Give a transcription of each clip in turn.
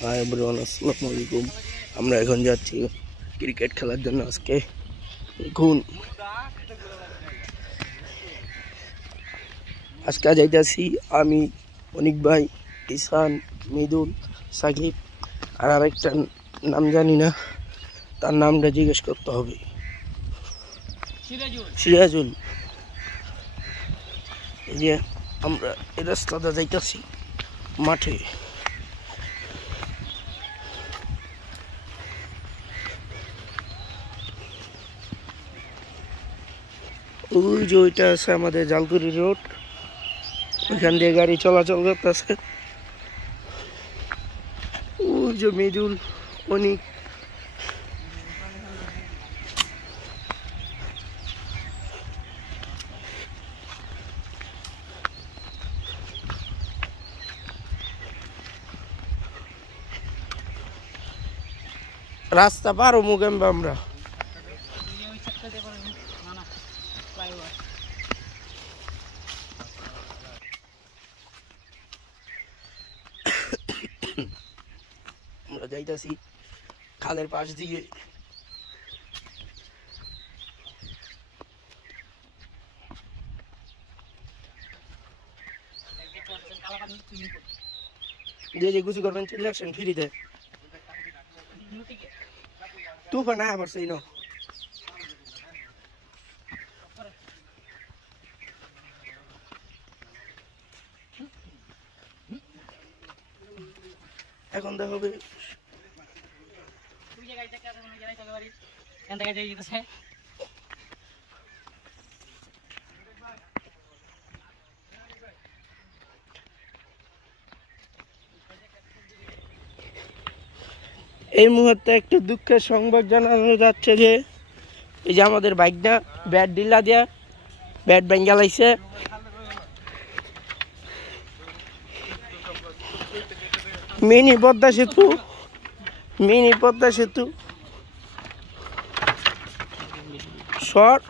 Hi everyone, আসসালামু আলাইকুম। আমরা এখন যাচ্ছি ক্রিকেট খেলার জন্য। আজকে যাইতেছি আমি, অনিক ভাই, ইসান, মৃদুল, সাকিব আর আরেকটা নাম জানি না, তার নামটা জিজ্ঞেস করতে হবে। সিরাজুল। এই যে আমরা এই রাস্তাটা যাইতেছি মাঠে। ওই যে ওইটা আছে আমাদের জালকুড়ি রোড, ওইখান দিয়ে গাড়ি চলাচল করতেছে। ওই যে মৃদুল, অনিক, রাস্তা পারো মুগেম্বা আমরা। আমরা যাইতাছি খালের পাশ দিয়ে। যে গুছি করবেন চলে আসেন ফ্রিতে। তুফান আবার সেই না এখন দেখা হবে। এই মুহূর্তে একটা দুঃখের সংবাদ জানানো যাচ্ছে যে এই যে আমাদের বাইকটা ব্যাট ডিলা দিয়া ব্যাট ভেঙে লাইছে। মিনি পদ্মা সেতু শর্ট।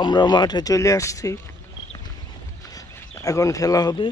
আমরা মাঠে চলে আসছি, এখন খেলা হবে।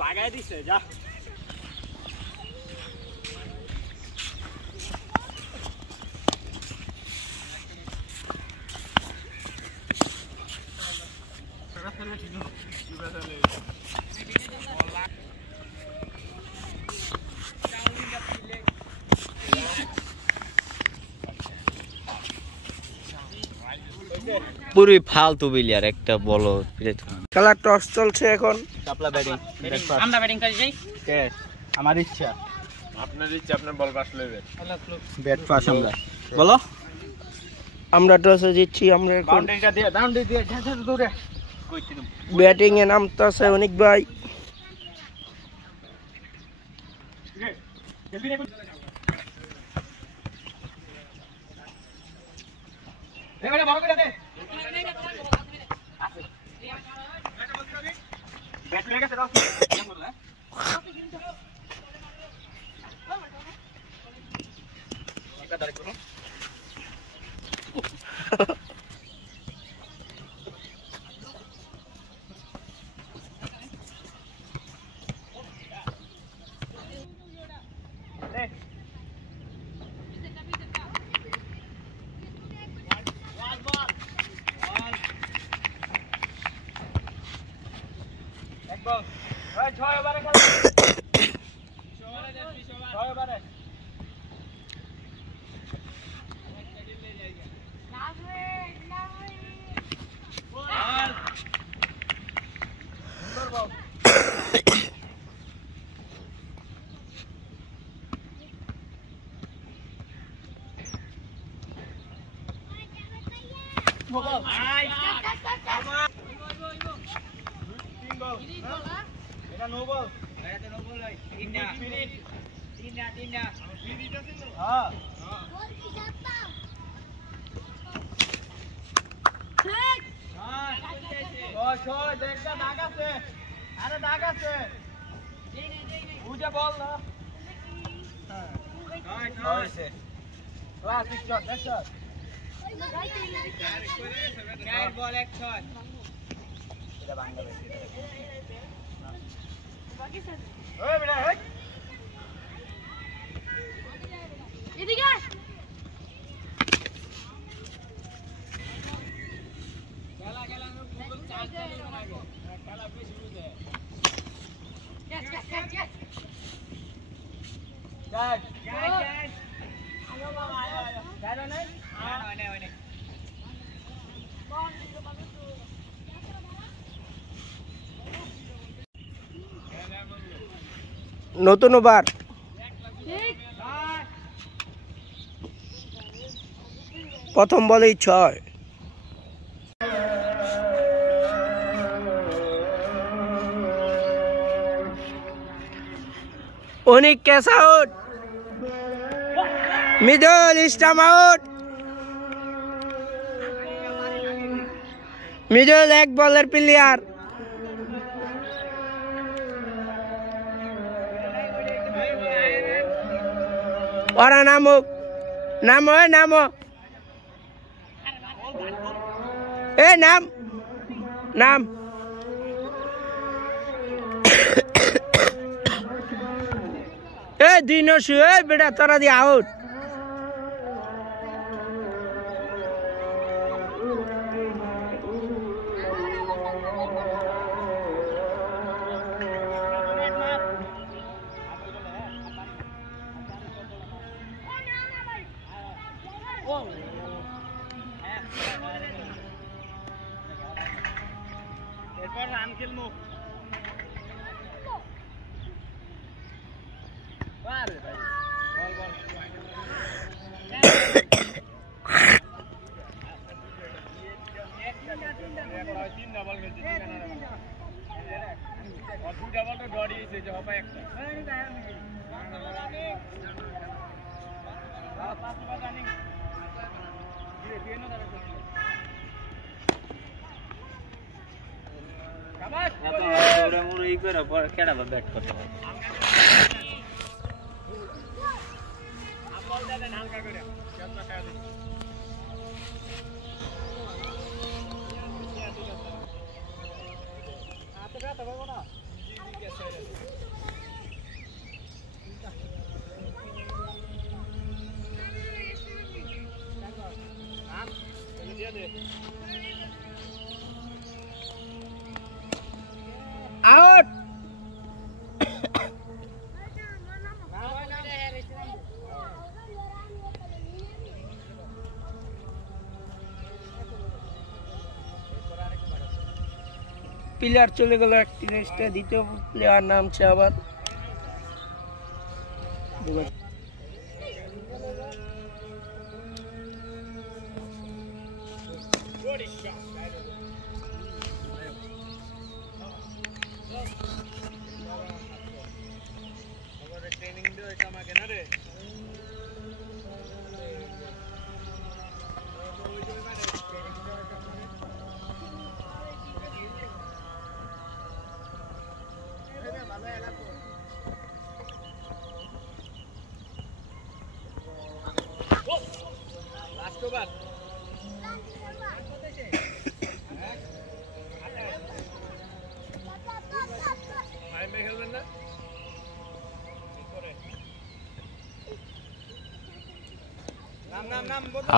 লাগাই দিছে যা। পুরো ফালতু বিলিয়ার একটা বলো। খেলার টস চলছে এখন। আমরা ব্যাটিং করি যাই। আমার ইচ্ছা, আপনার ইচ্ছা, আপনার বল পাস লইবেন। ব্যাট পাস আমরা বলো। আমরা টসে জিতছি। আমরা বাউন্ডারিটা দিয়ে দৌড়ে ব্যাটিং এ নামতেছে অনেক ভাই। নতুন ওভার প্রথম বলেই 6 অনেক catch out middle stump out middle এক বলের প্লেয়ার ওরা নামুক নামো নামো নাম নাম দিনসু বেটা তোরা দিয়ে আউট আউট প্লেয়ার চলে গেল একটি রেস্টে দ্বিতীয় প্লেয়ার নামছে আবার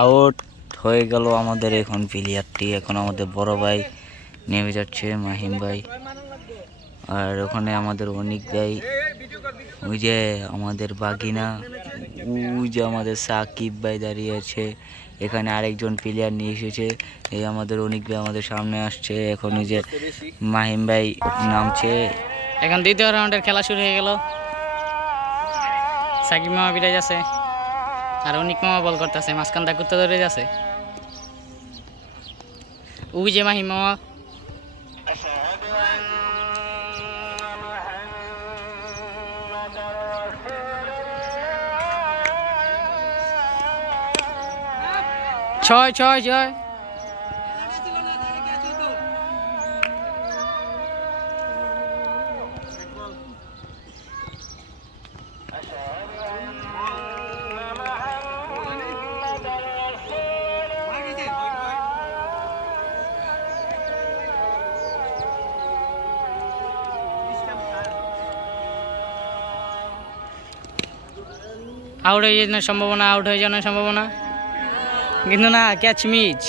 আউট হয়ে গেল আমাদের এখন প্লেয়ারটি। এখন আমাদের বড় ভাই নেমে যাচ্ছে, মাহিম ভাই। আর ওখানে আমাদের অনিক ভাই, ওই যে আমাদের বাগিনা, ওই যে আমাদের সাকিব ভাই দাঁড়িয়ে আছে। এখানে আরেকজন প্লেয়ার নিয়ে এসেছে, এই আমাদের অনিক ভাই আমাদের সামনে আসছে। এখন ওই যে মাহিম ভাই নামছে। এখন দ্বিতীয় রাউন্ডের খেলা শুরু হয়ে গেল। সাকিব মামা বিরাজ আছে আর অনিক মামা বল করতেছে, মাঝখানটা কুত্তা ধরে যাচ্ছে। ওই যে মাহিম মামা। ছয় ছয় ছয়। আউট হয়ে যাওয়ার সম্ভাবনা, আউট হয়ে যাওয়ার সম্ভাবনা, কিন্তু না, ক্যাচ মিচ।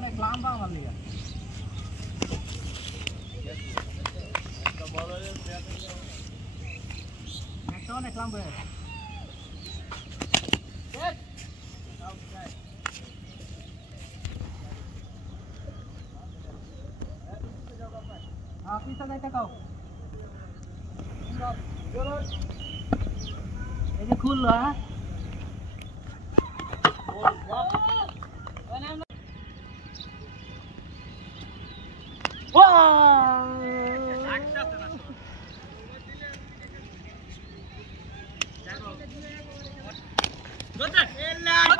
অনেক লম্বা আমার লিগা অনেক লম্বা পিছা যাইতে কাও এই যে খুললো হ্যাঁ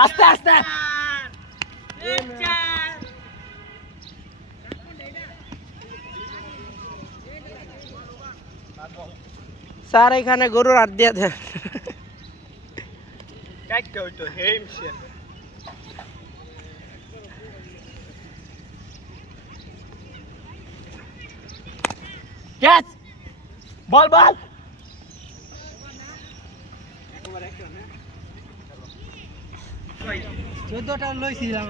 আস্তে আস্তে স্যার এখানে গরুর হাত দিয়ে দেন ক্যাচ বল বল চোদ্দটা লইছিলাম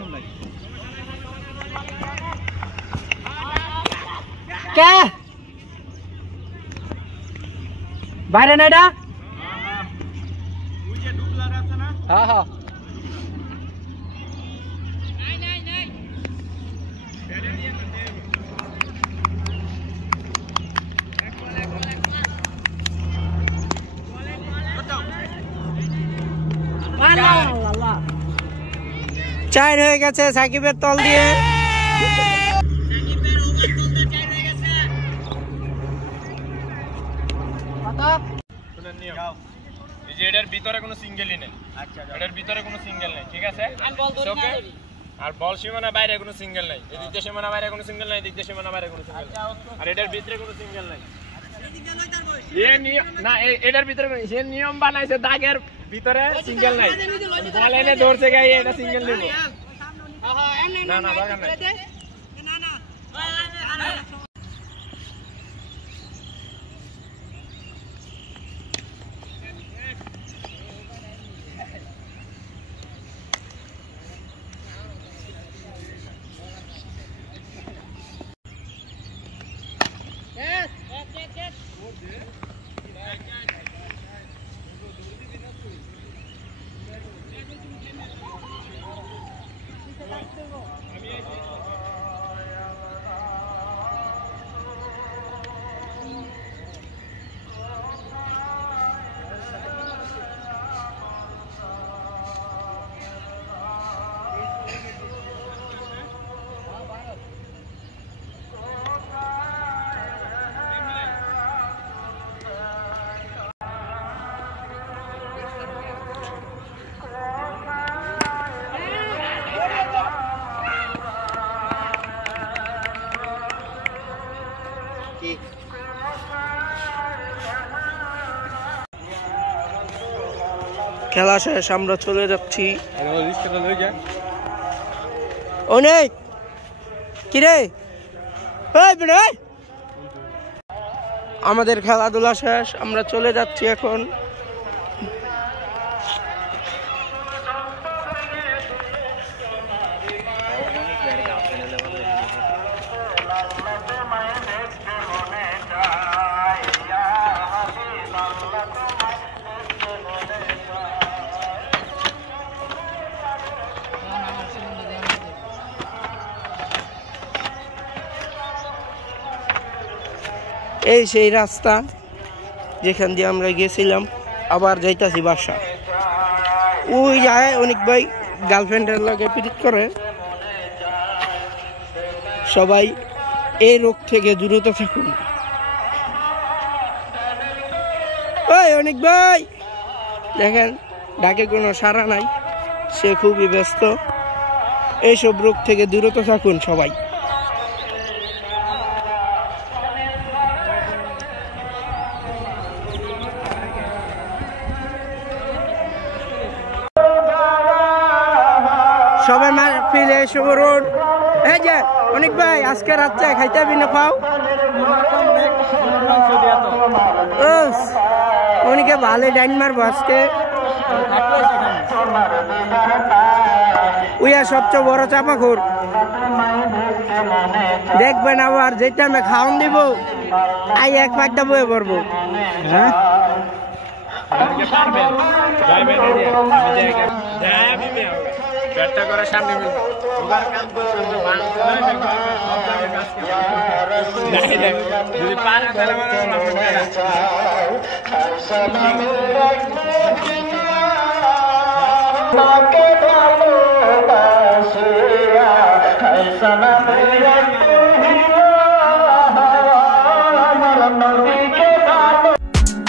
কে বাইরে না এটা হ্যাঁ হ্যাঁ চার হয়ে গেছে সাকিবের তল দিয়ে এটার ভিতরে কোনো সিঙ্গেলই নেই। আচ্ছা এটার ভিতরে কোনো সিঙ্গেল নেই, ঠিক আছে? আর বল সীমানা বাইরে কোনো সিঙ্গেল নাই, এদিক দিয়ে সীমানা বাইরে কোনো সিঙ্গেল নাই, এদিক দিয়ে সীমানা বাইরে কোনো সিঙ্গেল নাই, আর এটার ভিতরে কোনো সিঙ্গেল নাই। এটার ভিতরে সে নিয়ম বানাইছে দাগের ভিতরে সিঙ্গেল নাই, বল এনে ধরছে গাই এটা সিঙ্গেল দেব না না দরকার নাই। খেলা শেষ, আমরা চলে যাচ্ছি। অনেক কিরে আমাদের খেলাধুলা শেষ, আমরা চলে যাচ্ছি এখন। এই সেই রাস্তা যেখান দিয়ে আমরা গেছিলাম, আবার যাইতাছি বাসা। ওই যায় অনেক ভাই গার্লফ্রেন্ডের লগে পিরিত করে। সবাই এই রোগ থেকে দূরত থাকুন। ওই অনেক ভাই দেখেন ডাকে কোনো সাড়া নাই, সে খুবই ব্যস্ত। এইসব রোগ থেকে দূরত থাকুন সবাই। সবাই ফিরে শুভ রোড। এই যে অনেক ভাই আজকে রাত্রে খাইতে বিনা পাও অনেকে ভালো ডাইন মারবো আজকে। উইয়া সবচেয়ে বড় চাপাখোর দেখবেন, আবার যেটা আমি খাওয়ান দিব আই এক পাকটা বয়ে পড়বো। হ্যাঁ ব্যাটটা করার সামনে যদি পারে তাহলে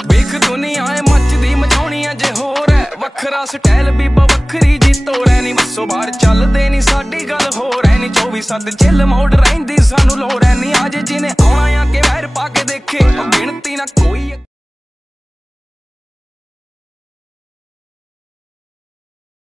ਵੇਖ ਦੁਨੀਆ ਐ ਮੱਚਦੀ ਮਚਾਉਣੀ ਅਜੇ ਹੋਰ ਐ, ਵੱਖਰਾ ਸਟਾਈਲ ਬੀਬਾ ਵੱਖਰੀ ਜੀ ਤੋੜੈ ਨੀ, ਬੱਸੋ ਬਾਹਰ ਚੱਲਦੇ ਨੀ ਸਾਡੀ ਗੱਲ ਹੋਰ ਐ ਨੀ, 24/7 ਚਿੱਲ ਮੋੜ ਰਹਿੰਦੀ ਸਾਨੂੰ ਲੋੜ ਐ ਨੀ, ਅੱਜ ਜਿਹਨੇ ਆਉਣਾ ਆ ਕੇ ਵੈਰ ਪਾ ਕੇ ਦੇਖੇ ਗਿਣਤੀ ਨਾ ਕੋਈ।